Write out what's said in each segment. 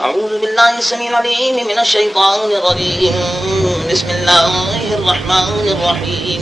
أعوذ بالله السميع العليم من الشيطان الرجيم. بسم الله الرحمن الرحيم.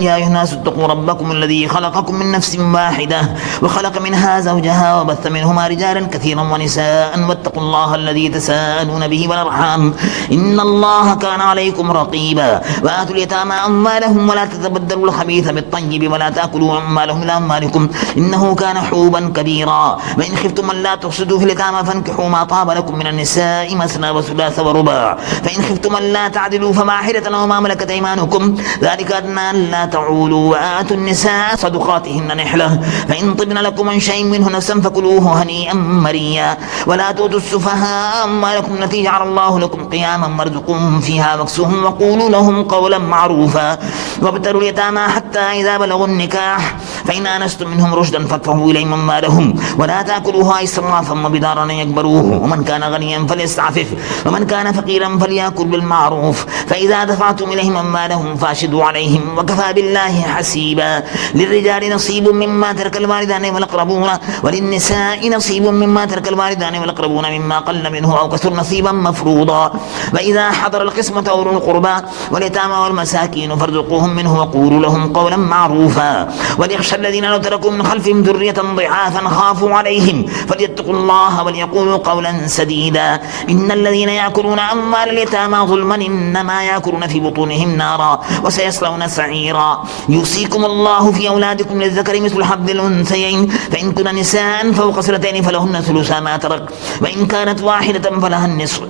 يا أيها الناس اتقوا ربكم الذي خلقكم من نفس واحدة وخلق منها زوجها وبث منهما رجالا كثيرا ونساء واتقوا الله الذي تساءلون به والأرحام إن الله كان عليكم رقيبا. وآتوا اليتامى أموالهم ولا تتبدلوا الخبيث بالطيب ولا تأكلوا أموالهم إلى أموالكم إنه كان حوبا كبيرا. وإن خفتم ألا تفسدوا في اليتامى فانكحوا ما طاب لكم من النساء مثنى وثلاث ورباع فإن خفتم ألا تعدلوا فواحدة أو ما ملكت أيمانكم ذلك أدنى ألا تعولوا. وآتوا النساء صدقاتهن نحلة فإن طبن لكم عن شيء منه نفسا فكلوه هنيئا مريا. ولا تؤتوا السفهاء أموالكم التي جعل الله لكم قياما وارزقوهم فيها واكسوهم وقولوا لهم قولا معروفا. وابتلوا اليتامى حتى إذا بلغوا النكاح فإن آنستم منهم رشدا فادفعوا إليهم أموالهم ولا تأكلوها إسرافا وبدارا أن يكبروه. ومن كان غنيا فليستعفف ومن كان فقيرا فليأكل بالمعروف. فإذا دفعتم إليهم أموالهم فاشهدوا عليهم وكفى بالله حسيبا. للرجال نصيب مما ترك الوالدان والأقربون وللنساء نصيب مما ترك الوالدان والأقربون مما قل منه أو كثر نصيبا مفروضا. وإذا حضر القسمة أولو القربى واليتامى والمساكين فارزقوهم منه وقولوا لهم قولا معروفا. وليخشى الذين لو تركوا من خلفهم ذرية ضعافا خافوا عليهم فليتقوا الله وليقولوا قولا سديدا. إن الذين يأكلون أموال اليتامى ظلما إنما يأكلون في بطونهم نارا وسيصلون سعيرا. يوصيكم الله في أولادكم للذكر مثل حظ الأنثيين فإن كن نساء فوق سنتين فلهن ثلثا ما ترك وإن كانت واحدة فلها النصف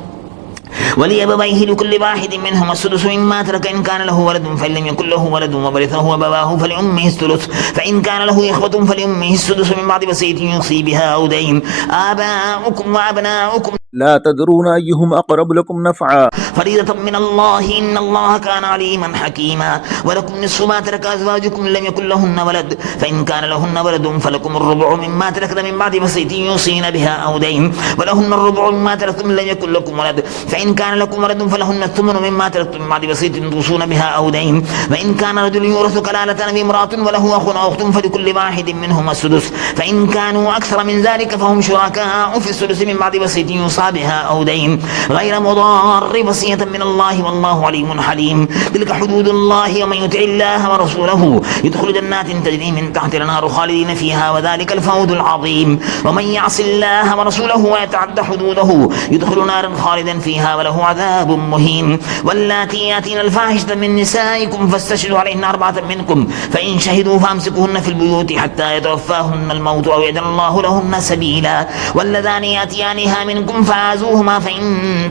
ولأبويه لكل واحد منهما السدس مما ترك إن كان له ولد فإن لم يكن له ولد وورثه أبواه فلأمه الثلث فإن كان له إخوة فلأمه السدس من بعد وصية يوصي بها أو دين. آباؤكم وأبناؤكم لا تدرون أيهم أقرب لكم نفعا فريضة من الله إن الله كان عليما حكيما. ولكم نصف ما ترك أزواجكم إن لم يكن لهن ولد فإن كان لهن ولد فلكم الربع مما تركن من بعد وصية يوصين بها أو دين ولهن الربع مما تركتم إن لم يكن لكم ولد فإن كان لكم ولد فلهن الثمن مما تركتم من بعد وصية توصون بها أو دين. وإن كان رجل يورث كلالة بامرأة وله أخ أو أخت فلكل واحد منهما السدس فإن كانوا أكثر من ذلك فهم شركاء في الثلث من بعد وصية يوصى بها أو دين غير مضار وصية من الله والله عليم حليم. تلك حدود الله ومن يطع الله ورسوله يدخل جنات تجري من تحت الأنهار خالدين فيها وذلك الفوز العظيم. ومن يعص الله ورسوله ويتعد حدوده يدخل نارا خالدا فيها وله عذاب مهين. واللاتي يأتين الفاحشة من نسائكم فاستشهدوا عليهن أربعة منكم فإن شهدوا فأمسكوهن في البيوت حتى يتوفاهن الموت أو يجعل الله لهن سبيلا. واللذان يأتيانها منكم فآذوهما فإن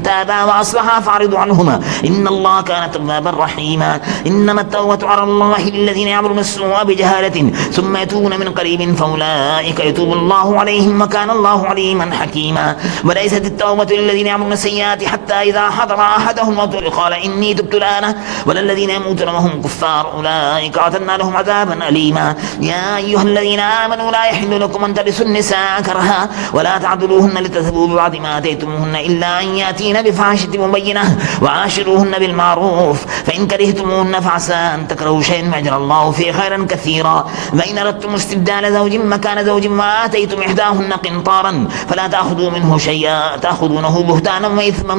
تابا وأصلحا فاعرضوا عنهما إن الله كان توابا رحيما. إنما التوبة على الله للذين يعملون السوء بجهالة ثم يتوبون من قريب فأولئك يتوب الله عليهم وكان الله عليما حكيما. وليست التوبة للذين يعملون السيئات حتى إذا حضر أحدهم الموت قال إني تبت الآن ولا الذين يموتون وهم كفار أولئك أعتدنا لهم عذابا أليما. يا أيها الذين آمنوا لا يحل لكم أن ترثوا النساء كرها ولا تعضلوهن لتذهبوا ببعض ما آتيتموهن إلا أن يأتين بفاحشة مبينة وعاشروهن بالمعروف فإن كرهتموهن فعسى أن تكرهوا شيئا ويجعل الله فيه خيرا كثيرا. وإن أردتم استبدال زوج مكان زوج وآتيتم إحداهن قنطارا فلا تأخذوا منه شيئا تأخذونه بهتانا وإثما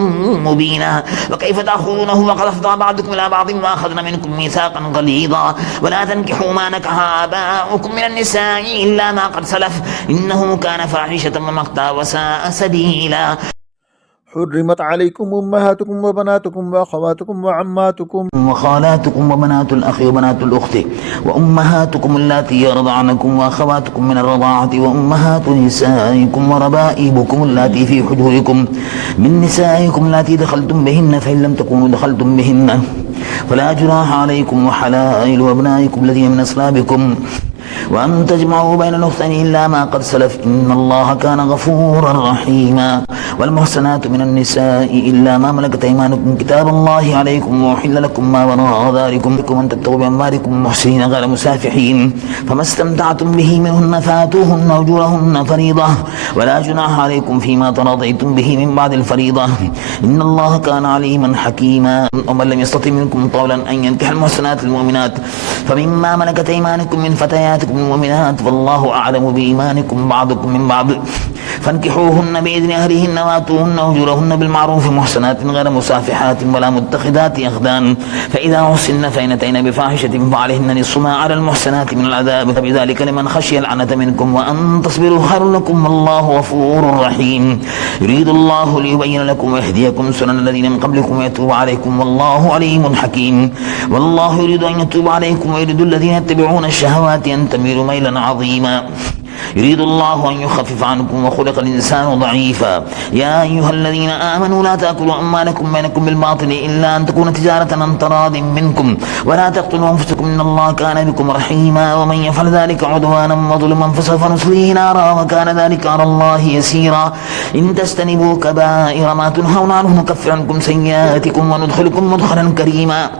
مبينا. وكيف تأخذونه وقد أفضى بعضكم إلى بعض وأخذن منكم ميثاقا غليظا. ولا تنكحوا ما نكح آباؤكم من النساء إلا ما قد سلف إنه كان فاحشة ومقتا وساء سبيلا. حرمت عليكم أمهاتكم وبناتكم وأخواتكم وعماتكم وخالاتكم وبنات الأخ وبنات الأخت وأمهاتكم اللاتي يرضعنكم وأخواتكم من الرضاعة وأمهات نسائكم وربائبكم اللاتي في حجوركم من نسائكم اللاتي دخلتم بهن فإن لم تكونوا دخلتم بهن فلا جناح عليكم وحلائل أبنائكم الذين من أصلابكم وأن تجمعوا بين الأختين إلا ما قد سلف إن الله كان غفورا رحيما. والمحسنات من النساء إلا ما ملكت أيمانكم كتاب الله عليكم وأحل لكم ما وراء ذلكم أن تبتغوا بأموالكم محسنين غير مسافحين فما استمتعتم به منهن فآتوهن أجورهن فريضة ولا جناح عليكم فيما تراضيتم به من بعد الفريضة إن الله كان عليما حكيما. ومن لم يستطع منكم طولا أن ينكح المحسنات المؤمنات فمما ملكت أيمانكم من فتياتكم المحصنات من المؤمنات والله أعلم بإيمانكم بعضكم من بعض فانكحوهن بإذن أهلهن وآتوهن أجورهن بالمعروف محصنات غير مسافحات ولا متخذات أخدان فإذا أحصن فإن أتين بفاحشة فعليهن نصف ما على المحصنات من العذاب فبذلك لمن خشي العنة منكم وأن تصبروا خير لكم والله غفور رحيم يريد الله ليبين لكم ويهديكم سنن الذين من قبلكم ويتوب عليكم والله عليم حكيم والله يريد أن يتوب عليكم ويريد الذين يتبعون الشهوات أن تميلوا ميلا عظيما يريد الله أن يخفف عنكم وخلق الإنسان ضعيفا يا أيها الذين آمنوا لا تأكلوا أموالكم بينكم بالباطل إلا أن تكون تجارة عن تراض منكم ولا تقتلوا أنفسكم إن الله كان بكم رحيما ومن يفعل ذلك عدوانا وظلما فسوف نصليه نارا وكان ذلك على الله يسيرا إن تجتنبوا كبائر ما تنهون عنه نكفر عنكم سيئاتكم وندخلكم مدخلا كريما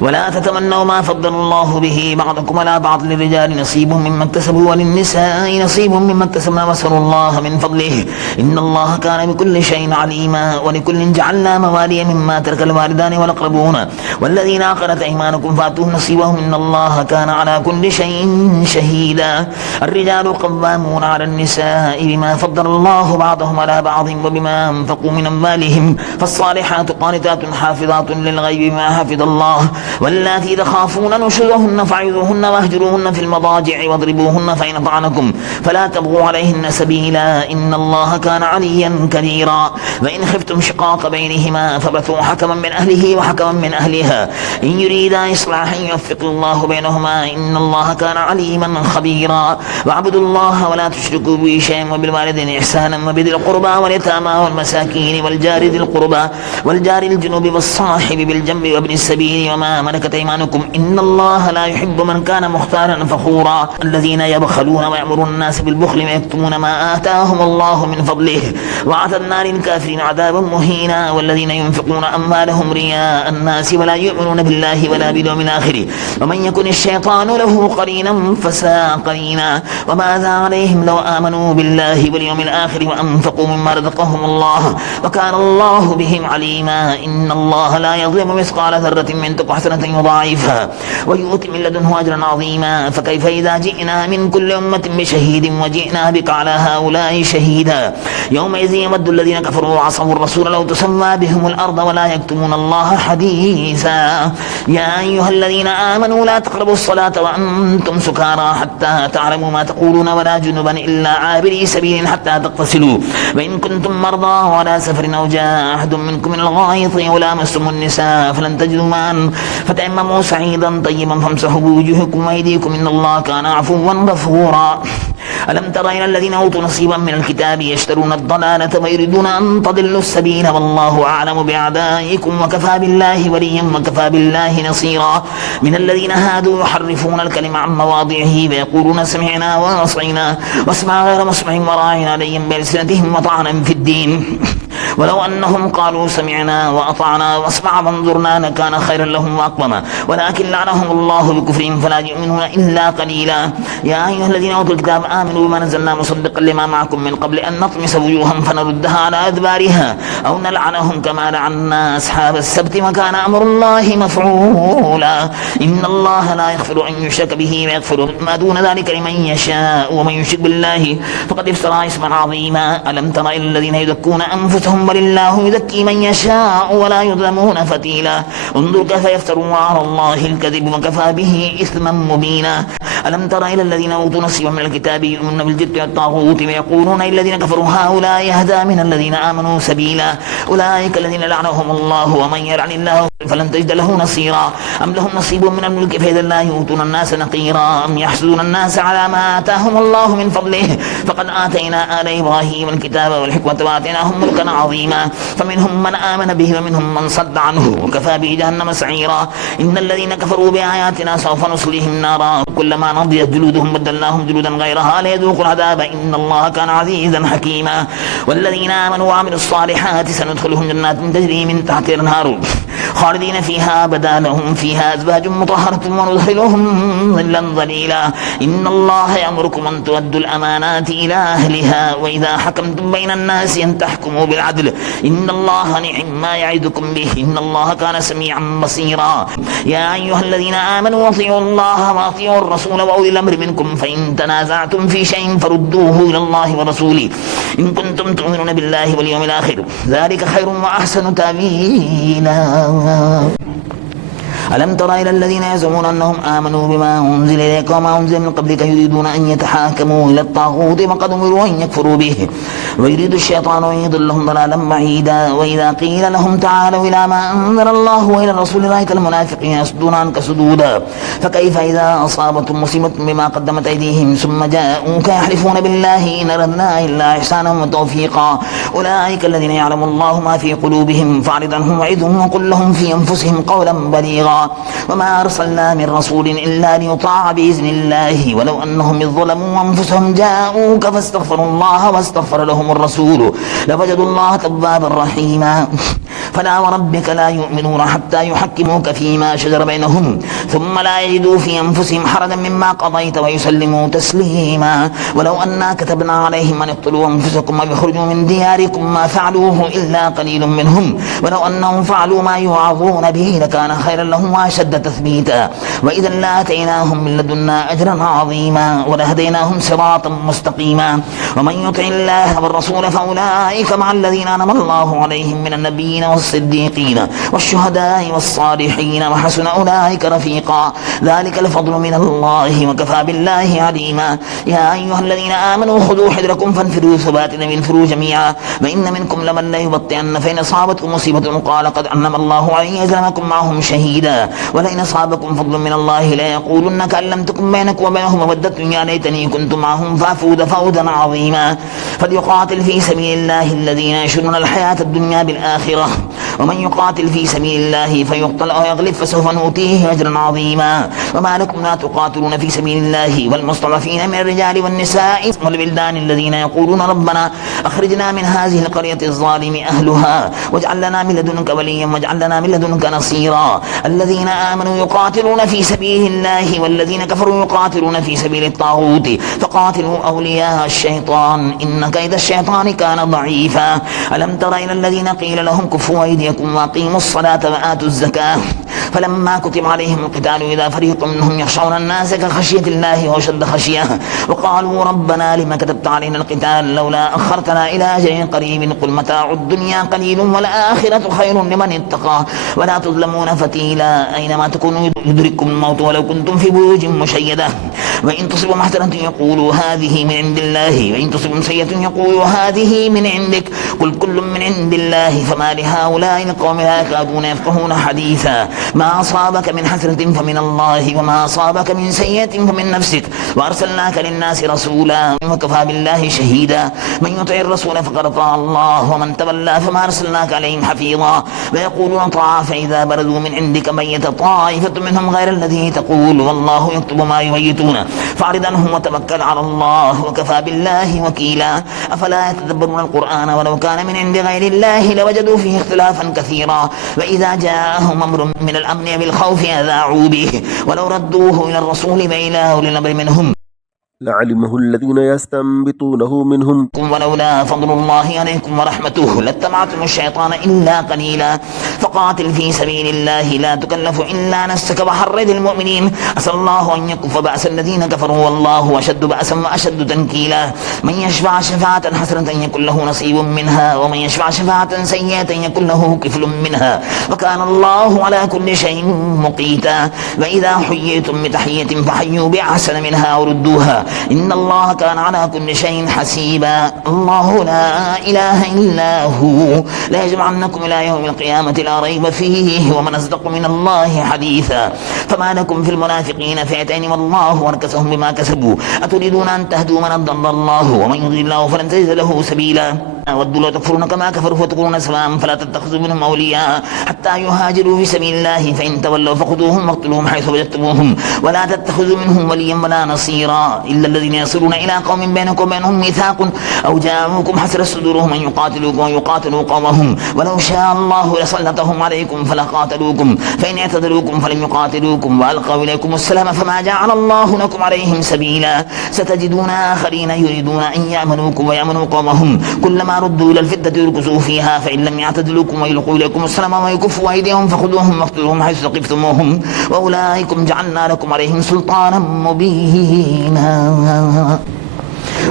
ولا تتمنوا ما فضل الله به بعضكم على بعض للرجال نصيب مما اكتسبوا وللنساء نصيب مما اكتسبنا واسألوا الله من فضله إن الله كان بكل شيء عليما ولكل جعلنا موالي مما ترك الوالدان والأقربون والذين عقدت أيمانكم فآتوهم نصيبهم إن الله كان على كل شيء شهيدا الرجال قوامون على النساء بما فضل الله بعضهم على بعض وبما أنفقوا من أموالهم فالصالحات قانتات حافظات للغيب بما حفظ الله واللاتي تخافون نشوزهن فعظوهن واهجروهن في المضاجع واضربوهن فإن أطعنكم فلا تبغوا عليهن سبيلا إن الله كان عليا كبيرا وإن خفتم شقاق بينهما فابعثوا حكما من أهله وحكما من أهلها إن يريدا إصلاحا يوفق الله بينهما إن الله كان عليما خبيرا واعبدوا الله ولا تشركوا به شيئا وبالوالدين إحسانا وبذي القربى واليتامى والمساكين والجار ذي القربى والجار الجنوب والصاحب بالجنب وابن السبيل وما ملكت أيمانكم إن الله لا يحب من كان مختالا فخورا الذين يبخلون ويأمرون الناس بالبخل ويكتمون ما آتاهم الله من فضله وأعتدنا للكافرين عذابا مهينا والذين ينفقون أموالهم رياء الناس ولا يؤمنون بالله ولا باليوم الآخر ومن يكن الشيطان له قرينا فساء قرينا وماذا عليهم لو آمنوا بالله واليوم الآخر وأنفقوا مما رزقهم الله وكان الله بهم عليما إن الله لا يظلم مثقال ذرة من تك حسنة يضاعفها ويؤتي من لدنه أجرا عظيما فكيف إذا جئنا من كل أمة بشهيد وجئنا بك على هؤلاء شهيدا يومئذ يود الذين كفروا وعصوا الرسول لو تسمى بهم الأرض ولا يكتمون الله حديثا يا أيها الذين آمنوا لا تقربوا الصلاة وأنتم سكارى حتى تعلموا ما تقولون ولا جنبا إلا عابري سبيل حتى تغتسلوا وإن كنتم مرضى ولا سفر أو جاء أحد منكم من الغائط أو لامستم النساء فلن تجدوا ماء فتيمموا سعيدا طيبا فامسحوا بوجوهكم وأيديكم إن الله كان عفوا غفورا ألم تر إلى الذين أوتوا نصيبا من الكتاب يشترون الضلالة ويريدون أن تضلوا السبيل والله أعلم بأعدائكم وكفى بالله وليا وكفى بالله نصيرا من الذين هادوا يحرفون الكلم عن مواضعه ويقولون سمعنا وعصينا واسمع غير مسمع وراعنا ليا بألسنتهم وطعنا في الدين ولو أنهم قالوا سمعنا وأطعنا واسمع وانظرنا لكان خيرا لهم وأقوما ولكن لعنهم الله بكفرهم فلا يؤمنون إلا قليلا يا أيها الذين أوتوا الكتاب آمنوا بما نزلنا مصدقا لما معكم من قبل أن نطمس وجوها فنردها على أدبارها أو نلعنهم كما لعنا أصحاب السبت وكان أمر الله مفعولا إن الله لا يغفر أن يشرك به ويغفر ما دون ذلك لمن يشاء ومن يشرك بالله فقد افترى اسما عظيما ألم تر إلى الذين يزكون أنفسهم ولله يزكي من يشاء ولا يظلمون فتيلا انظر كيف يفترون على الله الكذب وكفى به إثما مبينا ألم تر إلى الذين أوتوا نصيبا من الكتاب يؤمنون بالجبت والطاغوت ويقولون الذين كفروا هؤلاء يهدى من الذين آمنوا سبيلا أولئك الذين لعنهم الله ومن يلعن الله فلن تجد له نصيرا أم لهم نصيب من الملك فإذا لا يؤتون الناس نقيرا أم يحسدون الناس على ما آتاهم الله من فضله فقد آتينا آل إبراهيم الكتاب والحكمة وآتيناهم ملكا عظيما فمنهم من آمن به ومنهم من صد عنه وكفى به جهنم سعيرا إن الذين كفروا بآياتنا سوف نصليهم نارا كلما نضجت جلودهم بدلناهم جلودا غيرها ليذوقوا العذاب إن الله كان عزيزا حكيما والذين آمنوا وعملوا الصالحات سندخلهم جنات تجري من تحتها الأنهار خالدين فيها أبدا لهم فيها أزواج مطهرة وندخلهم ظلا ظليلا إن الله يأمركم أن تؤدوا الأمانات إلى أهلها وإذا حكمتم بين الناس أن تحكموا بالعدل إن الله نعم ما يعدكم به إن الله كان سميعا بصيرا يا أيها الذين آمنوا أطيعوا الله وأطيعوا الرسول وأولي الأمر منكم فإن تنازعتم في شيء فردوه إلى الله ورسوله إن كنتم تؤمنون بالله واليوم الآخر ذلك خير وأحسن تأويلا ألم تر إلى الذين يزعمون أنهم آمنوا بما أنزل إليك وما أنزل من قبلك يريدون أن يتحاكموا إلى الطاغوت وقد أمروا أن يكفروا به ويريد الشيطان أن يضلهم ضلالا بعيدا وإذا قيل لهم تعالوا إلى ما أنزل الله وإلى الرسول رأيت المنافقين يصدون عنك صدودا فكيف إذا أصابتهم مصيبة بما قدمت أيديهم ثم جاءوك يحلفون بالله إن أردنا إلا إحسانا وتوفيقا أولئك الذين يعلم الله ما في قلوبهم فاعرض عنهم وعظهم وقل لهم في أنفسهم قولا بليغا وما أرسلنا من رسول إلا ليطاع بإذن الله ولو أنهم إذ ظلموا أنفسهم جاءوك فاستغفروا الله واستغفر لهم الرسول لوجدوا الله توابا رحيما فلا وربك لا يؤمنون حتى يحكموك فيما شجر بينهم ثم لا يجدوا في أنفسهم حرجا مما قضيت ويسلموا تسليما ولو أنا كتبنا عليهم أن اقتلوا أنفسكم ويخرجوا من دياركم ما فعلوه إلا قليل منهم ولو أنهم فعلوا ما يوعظون به لكان خيرا لهم وأشد تثبيتا وإذا لآتيناهم من لدنا أجرا عظيما ولهديناهم صراطا مستقيما ومن يطع الله والرسول فأولئك مع الذين أنعم الله عليهم من النبيين والصديقين والشهداء والصالحين وحسن أولئك رفيقا ذلك الفضل من الله وكفى بالله عليما يا أيها الذين آمنوا خذوا حذركم فانفروا ثبات وانفروا جميعا وإن منكم لمن ليبطئن فإن أصابتكم مصيبة قال قد أنعم الله علي إذ لم أكن معهم شهيدا ولئن أصابكم فضل من الله ليقولن كأن لم تكن بينكم وبينهم مودة يا ليتني كنت معهم فأفوز فوزا عظيما فليقاتل في سبيل الله الذين يشرون الحياة الدنيا بالآخرة ومن يقاتل في سبيل الله فيقتل أو يغلب فسوف نؤتيه أجرا عظيما وما لكم لا تقاتلون في سبيل الله والمستضعفين من الرجال والنساء والبلدان الذين يقولون ربنا أخرجنا من هذه القرية الظالم أهلها واجعل لنا من لدنك وليا واجعل لنا من لدنك نصيرا الذين آمنوا يقاتلون في سبيل الله والذين كفروا يقاتلون في سبيل الطاغوت فقاتلوا أولياء الشيطان إن كيد الشيطان كان ضعيفا ألم تر إلى الذين قيل لهم كفوا أيديكم وأقيموا الصلاة وآتوا الزكاة فلما كتب عليهم القتال إذا فريق منهم يخشون الناس كخشية الله وأشد خشية وقالوا ربنا لما كتبت علينا القتال لولا أخرتنا إلى أجل قريب قل متاع الدنيا قليل والآخرة خير لمن اتقى ولا تظلمون فتيلا أينما تكونوا يدرككم الموت ولو كنتم في بروج مشيدة وإن تصبهم حسنة يقولوا هذه من عند الله وإن تصبهم سيئة يقولوا هذه من عندك قل كل من عند الله فما لهؤلاء القوم لا يكادون يفقهون حديثا ما أصابك من حسنة فمن الله وما أصابك من سيئة فمن نفسك وأرسلناك للناس رسولا وكفى بالله شهيدا من يطع الرسول فقد أطاع الله ومن تولى فما أرسلناك عليهم حفيظا ويقولون طاعة فإذا برزوا من عندك ميت طائفة منهم غير الذي تقول والله يكتب ما يبيتون فاعرض عنهم وتوكل على الله وكفى بالله وكيلا أفلا يتدبرون القرآن ولو كان من عند غير الله لوجدوا فيه اختلافا كثيرا وإذا جاءهم أمر من الأمن بالخوف أذاعوا به ولو ردوه إلى الرسول وإلى أولي الأمر منهم لعلمه الذين يستنبطونه منهم ولولا فضل الله عليكم ورحمته لاتبعتم الشيطان إلا قليلا فقاتل في سبيل الله لا تكلف إلا نفسك وحرض المؤمنين عسى الله أن يكف بأس الذين كفروا والله أشد بأسا وأشد تنكيلا من يشفع شفاعة حسنة يكن له نصيب منها ومن يشفع شفاعة سيئة يكن له كفل منها وكان الله على كل شيء مقيتا وإذا حييتم بتحية فحيوا بأحسن منها أو ردوها إن الله كان على كل شيء حسيبا الله لا إله إلا هو لا يجمعنكم إلى يوم القيامة لا ريب فيه ومن أصدق من الله حديثا فما لكم في المنافقين فئتين والله وركسهم بما كسبوا أتريدون أن تهدوا من أضل الله ومن يضلل الله فلن تجد له سبيلا ودوا لو تكفرون كما كفروا فتكونون سواء فلا تتخذوا منهم أولياء حتى يهاجروا في سبيل الله فإن تولوا فخذوهم واقتلوهم حيث وجدتموهم ولا تتخذوا منهم وليا ولا نصيرا إلا الذين يصلون إلى قوم بينكم وبينهم ميثاق أو جاءوكم حسرت صدورهم أن يقاتلوكم ويقاتلوا قومهم ولو شاء الله لسلطهم عليكم فلقاتلوكم فإن اعتزلوكم فلم يقاتلوكم وألقوا إليكم السلام فما جعل الله لكم عليهم سبيلا ستجدون آخرين يريدون أن يأمنوكم ويأمنوا قومهم كلما ردوا إلى الفتنة يركزوا فيها فإن لم يعتزلوكم ويلقوا إليكم السلام ويكفوا أيديهم فخذوهم واقتلوهم حيث ثقفتموهم وأولئكم جعلنا لكم عليهم سلطانا مبينا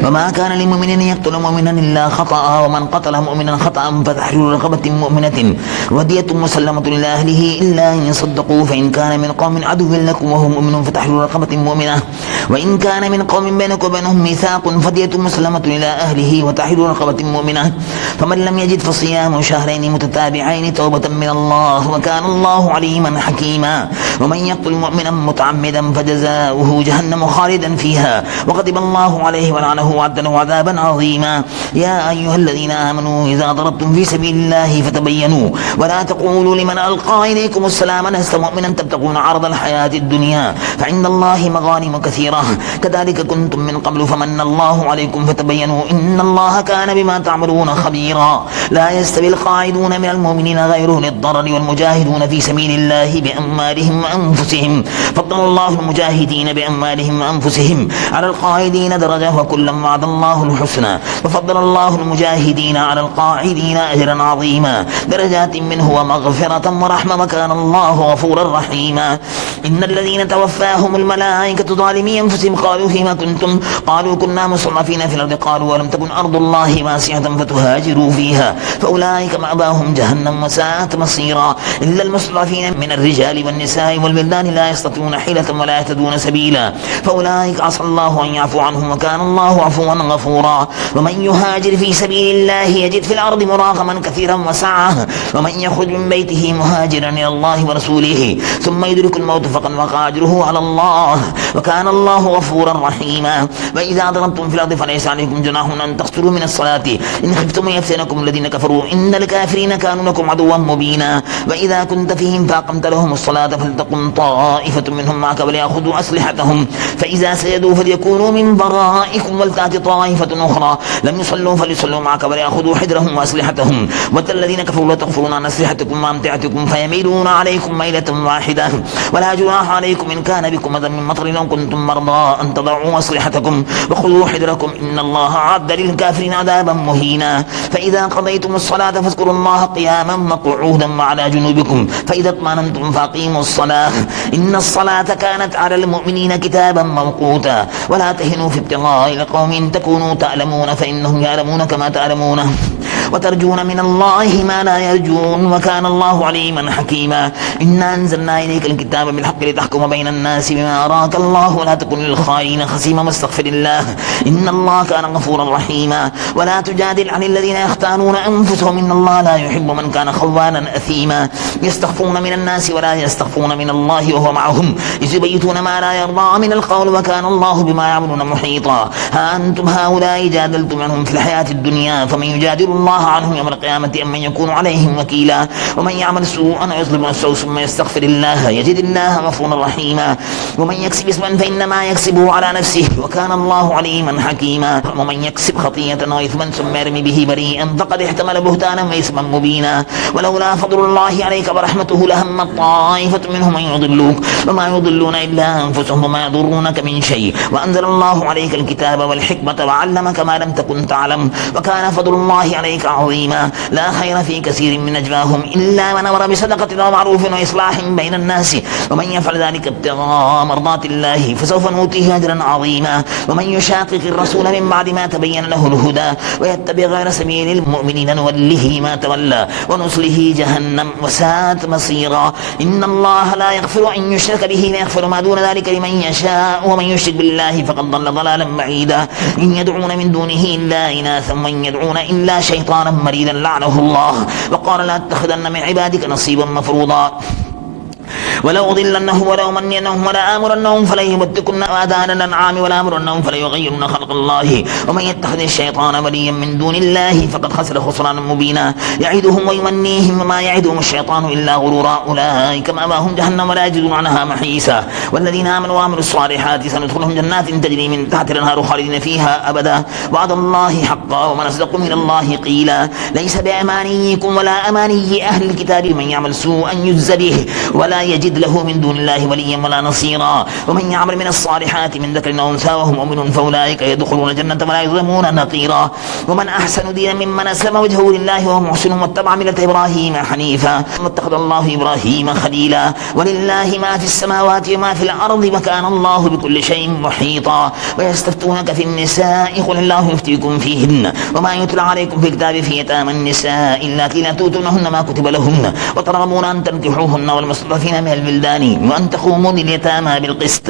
وما كان لمؤمن أن يقتل مؤمنا إلا خطأ ومن قتل مؤمنا خطأ فتحرير رقبة مؤمنة ودية مسلمة إلى أهله إلا أن يصدقوا فإن كان من قوم عدو لكم وهو مؤمن فتحرير رقبة مؤمنة وإن كان من قوم بينكم وبينهم ميثاق فدية مسلمة إلى أهله وتحرير رقبة مؤمنة فمن لم يجد فصيام شهرين متتابعين توبة من الله وكان الله عليما حكيما ومن يقتل مؤمنا متعمدا فجزاؤه جهنم خالدا فيها وغضب الله عليه ولعنه وعد له عذابا عظيما يا أيها الذين آمنوا إذا ضربتم في سبيل الله فتبينوا ولا تقولوا لمن ألقى إليكم السلام لست مؤمنا تبتغون عرض الحياة الدنيا فعند الله مغانم كثيرة كذلك كنتم من قبل فمن الله عليكم فتبينوا إن الله كان بما تعملون خبيرا لا يستوي القاعدون من المؤمنين غير أولي الضرر والمجاهدون في سبيل الله بأموالهم وأنفسهم فضل الله المجاهدين بأموالهم وأنفسهم على القاعدين درجة وكلا وعد الله الحسنى وفضل الله المجاهدين على القاعدين أجرا عظيما درجات منه ومغفرة ورحمة وكان الله غفورا رحيما إن الذين توفاهم الملائكة ظالمي أنفسهم قالوا فيما كنتم قالوا كنا مستضعفين في الأرض قالوا ولم تكن أرض الله واسعة فتهاجروا فيها فأولئك مأواهم جهنم وساءت مصيرا إلا المستضعفين من الرجال والنساء والولدان لا يستطيعون حيلة ولا يهتدون سبيلا فأولئك عسى الله أن يعفو عنهم وكان الله عفوا غفورا ومن يهاجر في سبيل الله يجد في الأرض مراغما كثيرا وسعة ومن يخرج من بيته مهاجرا إلى الله ورسوله ثم يدرك الموت فقد وقع أجره على الله وكان الله غفورا رحيما وإذا ضربتم في الأرض فليس عليكم جناح أن تقصروا من الصلاة إن خفتم يفتنكم الذين كفروا إن الكافرين كانوا لكم عدوا مبينا وإذا كنت فيهم فأقمت لهم الصلاة فلتقم طائفة منهم معك وليأخذوا أسلحتهم فإذا سجدوا فليكونوا من ورائكم ولتأتي طائفة أخرى لم يصلوا فليصلوا معك وليأخذوا حذرهم وأسلحتهم ود الذين كفروا لتغفرون عن أسلحتكم وأمتعتكم فيميلون عليكم ميلة واحدة ولا جناح عليكم إن كان بكم أذى من مطر أو كنتم مرضى أن تضعوا أسلحتكم وخذوا حذركم إن الله أعد للكافرين عذابا مهينا فإذا قضيتم الصلاة فاذكروا الله قياما وقعودا وعلى جنوبكم فإذا اطمأننتم فأقيموا الصلاة إن الصلاة كانت على المؤمنين كتابا موقوتا ولا تهنوا في ابتغاء لقوم تكونوا تعلمون فإنهم يعلمون كما تعلمون وترجون من الله ما لا يرجون وكان الله عليما حكيما إنا أنزلنا إليك الكتاب بالحق لتحكم بين الناس بما أراك الله ولا تكن للخائنين خصيما واستغفر الله إن الله كان غفورا رحيما ولا تجادل عن الذين يختانون أنفسهم إن الله لا يحب من كان خوانا أثيما يستخفون من الناس ولا يستخفون من الله وهو معهم إذ يبيتون ما لا يرضى من القول وكان الله بما يعملون محيطا ها أنتم هؤلاء جادلتم عنهم في الحياة الدنيا فمن يجادل الله عنهم يوم القيامة أم من يكون عليهم وكيلا ومن يعمل سوءا ويظلم نفسه ثم يستغفر الله يجد الله غفورا رحيما ومن يكسب اسما فإنما يكسبه على نفسه وكان الله عليما حكيما ومن يكسب خطيئة أو إثما ثم يرمي به بريئا فقد احتمل بهتانا وإثما مبينا ولولا فضل الله عليك ورحمته لهم طائفة منهم أن يضلوك وما يضلون إلا أنفسهم وما يضرونك من شيء وأنزل الله عليك الكتاب والحكمة وعلمك ما لم تكن تعلم وكان فضل الله عليك عظيما لا خير في كثير من نجواهم إلا من أمر بصدقة أو معروف وإصلاح بين الناس ومن يفعل ذلك ابتغاء مرضات الله فسوف نؤتيه أجرا عظيما ومن يشاقق الرسول من بعد ما تبين له الهدى ويتبع غير سبيل المؤمنين نوله ما تولى ونصله جهنم وساءت مصيرا إن الله لا يغفر أن يشرك به ويغفر ما دون ذلك لمن يشاء ومن يشرك بالله فقد ضل ضلالا بعيدا إن يدعون من دونه إلا إناثا وإن يدعون إلا شيطانا مريدا لعنه الله وقال لا تتخذن من عبادك نصيبا مفروضا ولأضلنهم ولأمنينهم ولآمرنهم فليبتكن آذان الأنعام ولآمرنهم فليغيرن خلق الله ومن يتخذ الشيطان وليا من دون الله فقد خسر خسرانا مبينا يعدهم ويمنيهم وما يعدهم الشيطان إلا غرورا أولئك مأواهم جهنم ولا يجدون عنها محيصا والذين آمنوا وعملوا الصالحات سندخلهم جنات تجري من تحت الأنهار خالدين فيها أبدا وعد الله حقا ومن أصدق من الله قيلا ليس بأمانيكم ولا أماني أهل الكتاب من يعمل سوءا يجز به ولا يجد له من دون الله وليا ولا نصيرا ومن يعمل من الصالحات من ذكر أو أنثى وهو مؤمن فأولئك يدخلون الجنة ولا يظلمون نقيرا ومن أحسن دينا ممن أسلم وجهه لله وهو محسن واتبع ملة إبراهيم حنيفا واتخذ الله إبراهيم خليلا ولله ما في السماوات وما في الأرض وكان الله بكل شيء محيطا ويستفتونك في النساء قل الله يفتيكم فيهن وما يتلى عليكم في الكتاب في يتامى النساء اللاتي لا تؤتونهن ما كتب لهن وترغبون أن تنكحوهن والمستضعفين من البلدان وأن تقوموا لليتامى بالقسط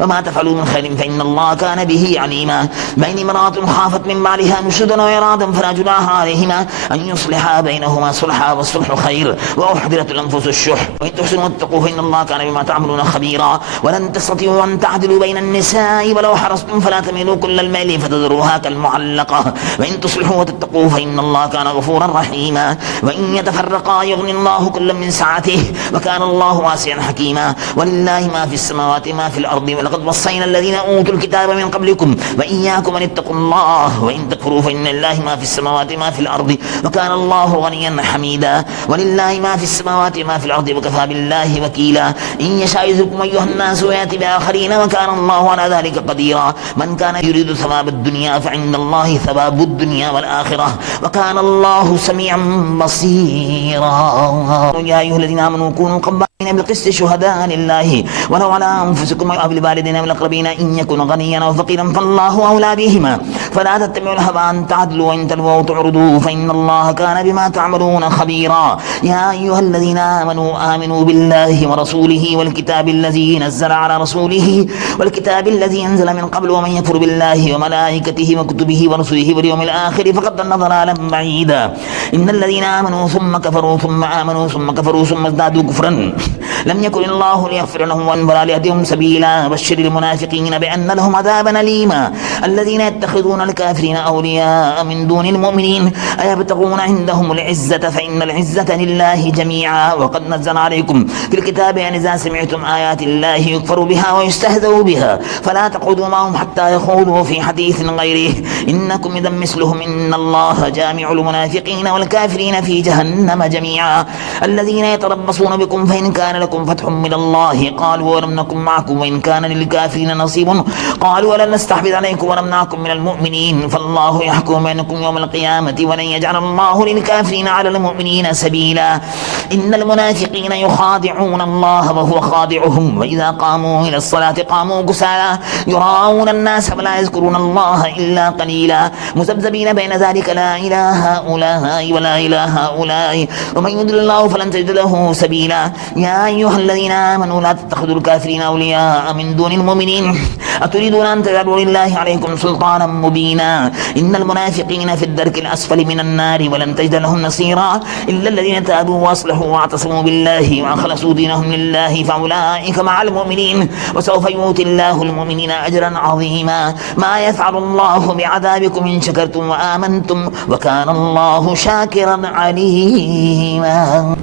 وما تفعلوا من خير فإن الله كان به عليما بين امرأة خافت من بعلها نشوزا وإرادا فلا جناح عليهما أن يصلحا بينهما صلحا والصلح خير وأحضرت الأنفس الشح وإن تحسنوا واتقوا فإن الله كان بما تعملون خبيرا ولن تستطيعوا أن تعدلوا بين النساء ولو حرصتم فلا تميلوا كل الميل فتذروها كالمعلقة وإن تصلحوا وتتقوا فإن الله كان غفورا رحيما وإن يتفرقا يغني الله كلا من سعته وكان الله واسعا حكيما ولله ما في السماوات ما في الأرض ولقد وصينا الذين أوتوا الكتاب من قبلكم وإياكم أن اتقوا الله وإن تكفروا فإن لله ما في السماوات ما في الأرض وكان الله غنيا حميدا ولله ما في السماوات ما في الأرض وكفى بالله وكيلا إن يشاء يذهبكم أيها الناس ويأتي بآخرين وكان الله على ذلك قديرا من كان يريد ثواب الدنيا فعند الله ثواب الدنيا والآخرة وكان الله سميعا بصيرا يا أيها الذين آمنوا كونوا قوامين بالقسط شهداء لله ولو على أنفسكم أو بالوالدين والأقربين إن يكونوا غنيا أو فقيرا فالله أولى بهما فلا تتبعوا الهوى أن تعدلوا وإن تلووا وتعرضوا فإن الله كان بما تعملون خبيرا يا أيها الذين آمنوا بالله ورسوله والكتاب الذي نزل على رسوله والكتاب الذي أنزل من قبل ومن يكفر بالله وملائكته وكتبه ورسله واليوم الآخر فقد ضل ضلالا بعيدا إن الذين آمنوا ثم كفروا ثم آمنوا ثم كفروا ثم ازدادوا كفرا لم يكن الله ليغفر لهم ولا ليهديهم سبيلا بشر المنافقين بأن لهم عذابا أليما الذين يتخذون الكافرين أولياء من دون المؤمنين أيبتغون عندهم العزة فإن العزة لله جميعا وقد نزل عليكم في الكتاب أن إذا سمعتم آيات الله يكفر بها ويستهزأ بها فلا تقعدوا معهم حتى يخوضوا في حديث غيره إنكم إذا مثلهم إن الله جامع المنافقين والكافرين في جهنم جميعا الذين يتربصون بكم فإن كان لكم فتح من الله قالوا ولم نكن معكم وإن كان للكافرين نصيب قالوا ولن نستحفظ عليكم ونمنعكم من المؤمنين فالله يحكم بينكم يوم القيامة ولن يجعل الله للكافرين على المؤمنين سبيلا إن المنافقين يخادعون الله وهو خادعهم وإذا قاموا إلى الصلاة قاموا كسالى يراءون الناس ولا يذكرون الله إلا قليلا مذبذبين بين ذلك لا إله هؤلاء ولا إله هؤلاء ومن يضلل الله فلن تجد له سبيلا يا أيها الذين آمنوا لا تتخذوا الكافرين أولياء من دون المؤمنين أتريدون أن تجعلوا لله عليكم سلطانا مبينا إن المنافقين في الدرك الأسفل من النار ولن تجد لهم نصيرا إلا الذين تابوا وأصلحوا واعتصموا بالله وأخلصوا دينهم لله فأولئك مع المؤمنين وسوف يؤتي الله المؤمنين أجرا عظيما ما يفعل الله بعذابكم إن شكرتم وآمنتم وكان الله شاكرا عليما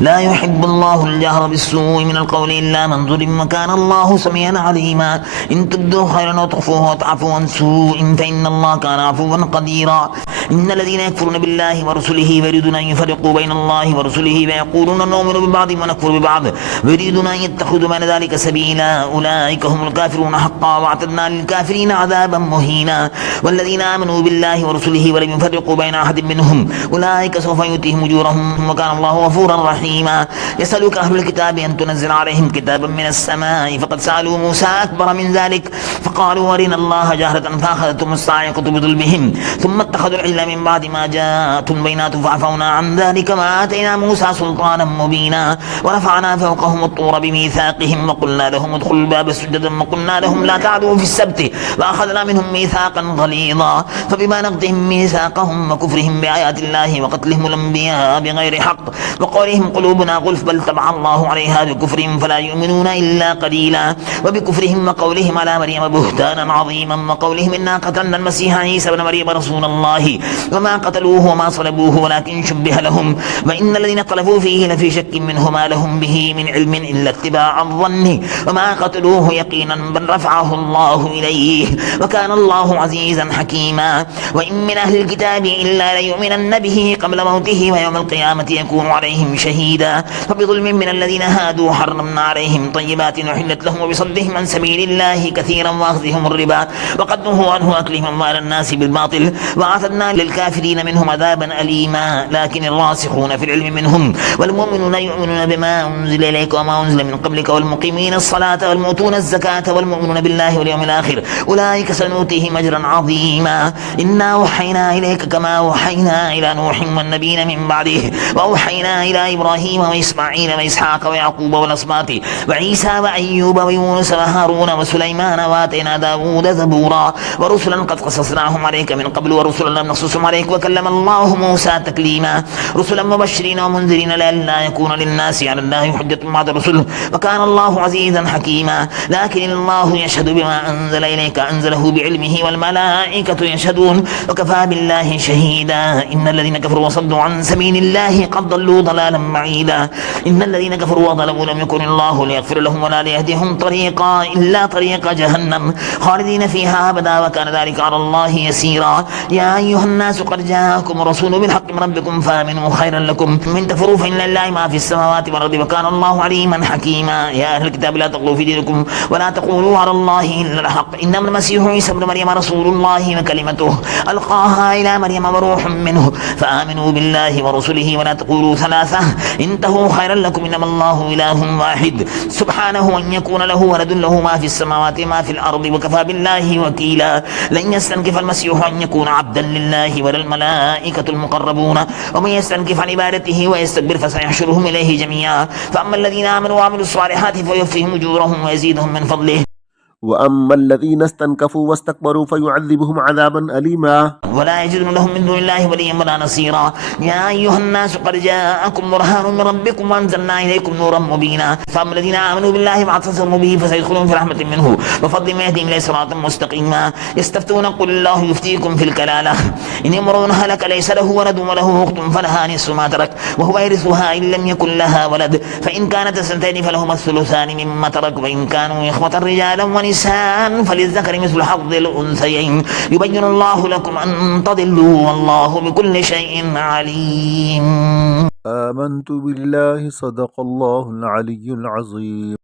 لا يحب الله الجهر بالسوء من القول إلا من ظلم وكان الله سميعا عليما إن تبدوا خيرا وتخفوه وتعفوا عن سوء فإن الله كان عفوا قديرا إن الذين يكفرون بالله ورسله ويريدون أن يفرقوا بين الله ورسله ويقولون نؤمن ببعض ونكفر ببعض ويريدون أن يتخذوا بين ذلك سبيلا أولئك هم الكافرون حقا واعتدنا للكافرين عذابا مهينا والذين آمنوا بالله ورسله ولم يفرقوا بين أحد منهم أولئك سوف يؤتيهم أجورهم وكان الله غفورا رحيما يسألك أهل الكتاب أن تنزل عليهم كتابا من السماء فقد سألوا موسى أكبر من ذلك فقالوا أرنا الله جهرة فأخذتهم الصاعقة بظلمهم ثم اتخذوا العجل من بعد ما جاءتهم بينات فعفونا عن ذلك ما آتينا موسى سلطانا مبينا ورفعنا فوقهم الطور بميثاقهم وقلنا لهم ادخلوا الباب سجدا وقلنا لهم لا تعدوا في السبت وأخذنا منهم ميثاقا غليظا فبما نقضهم ميثاقهم وكفرهم بآيات الله وقتلهم الأنبياء بغير حق وقولهم قلوبنا غلف بل طبع الله عليها بكفرهم فلا يؤمنون إلا قليلا وبكفرهم وقولهم على مريم بهتانا عظيما وقولهم إنا قتلنا المسيح عيسى بن مريم رسول الله وما قتلوه وما صلبوه ولكن شبه لهم وإن الذين اختلفوا فيه لفي شك منه ما لهم به من علم إلا اتباع الظن وما قتلوه يقينا بل رفعه الله إليه وكان الله عزيزا حكيما وإن من أهل الكتاب إلا ليؤمنن به قبل موته ويوم القيامة يكون عليهم شهيدا فبظلم من الذين هادوا حرمنا عليهم طيبات أحلت لهم وبصدهم عن سبيل الله كثيرا وأخذهم الربا وقد نهوا عنه أكلهم أموال الناس بالباطل وأعتدنا للكافرين منهم عذابا أليما لكن الراسخون في العلم منهم والمؤمنون يؤمنون بما أنزل إليك وما أنزل من قبلك والمقيمين الصلاة والمؤتون الزكاة والمؤمنون بالله واليوم الآخر أولئك سنؤتيهم أجرا عظيما إنا أوحينا إليك كما أوحينا إلى نوح والنبيين من بعده وأوحينا إلى إبراهيم وإسماعيل وإسحاق ويعقوب والأسباط وعيسى وأيوب ويونس وهارون وسليمان وآتينا داود زبورا ورسلا قد قصصناهم عليك من قبل ورسلا لم نقصصهم عليك وكلم الله موسى تكليما رسلا مبشرين ومنذرين لئلا يكون للناس على الله حجة بعد الرسل وكان الله عزيزا حكيما لكن الله يشهد بما أنزل إليك أنزله بعلمه والملائكة يشهدون وكفى بالله شهيدا إن الذين كفروا وصدوا عن سبيل الله قد ضلوا ضلالا بعيدا إن الذين كفروا وظلموا لم يكن الله ليغفر لهم ولا ليهديهم طريقا إلا طريق جهنم خالدين فيها أبدا وكان ذلك على الله يسيرا يا أيها الناس قد جاءكم رسول بالحق من ربكم فآمنوا خيرا لكم من تكفروا فإن لله ما في السماوات والأرض وكان الله عليما حكيما يا أهل الكتاب لا تغلوا في دينكم ولا تقولوا على الله إلا الحق إنما المسيح عيسى ابن مريم رسول الله وكلمته ألقاها إلى مريم وروح منه فآمنوا بالله ورسله ولا تقولوا ثلاثة انتهوا خيرا لكم إنما الله إله واحد سبحانه أن يكون له ولد له ما في السماوات ما في الأرض وكفى بالله وكيلا لن يستنكف المسيح أن يكون عبدا لله ولا الملائكة المقربون ومن يستنكف عن عبادته ويستكبر فسيحشرهم إليه جميعا فأما الذين آمنوا وعملوا الصالحات فيوفيهم أجورهم ويزيدهم من فضله وأما الذين استنكفوا واستكبروا فيعذبهم عذابا أليما ولا يجدون لهم من دون الله وليا ولا نصيرا يا أيها الناس قد جاءكم برهان من ربكم وأنزلنا إليكم نورا مبينا فأما الذين آمنوا بالله واعتصموا به فسيدخلون في رحمة منه وفضل يهديهم إليه صراطا مستقيما يستفتون قل الله يفتيكم في الكلالة إن امرؤ هلك ليس له ولد وله أخت فلها نصف ما ترك وهو يرثها إن لم يكن لها ولد فإن كانت سنتين فلهما الثلثان مما ترك وإن كانوا إخوة رجالا ونساء فللذكر مثل حظ الأنثيين يبين الله لكم أن تضلوا والله بكل شيء عليم آمنت بالله صدق الله العلي العظيم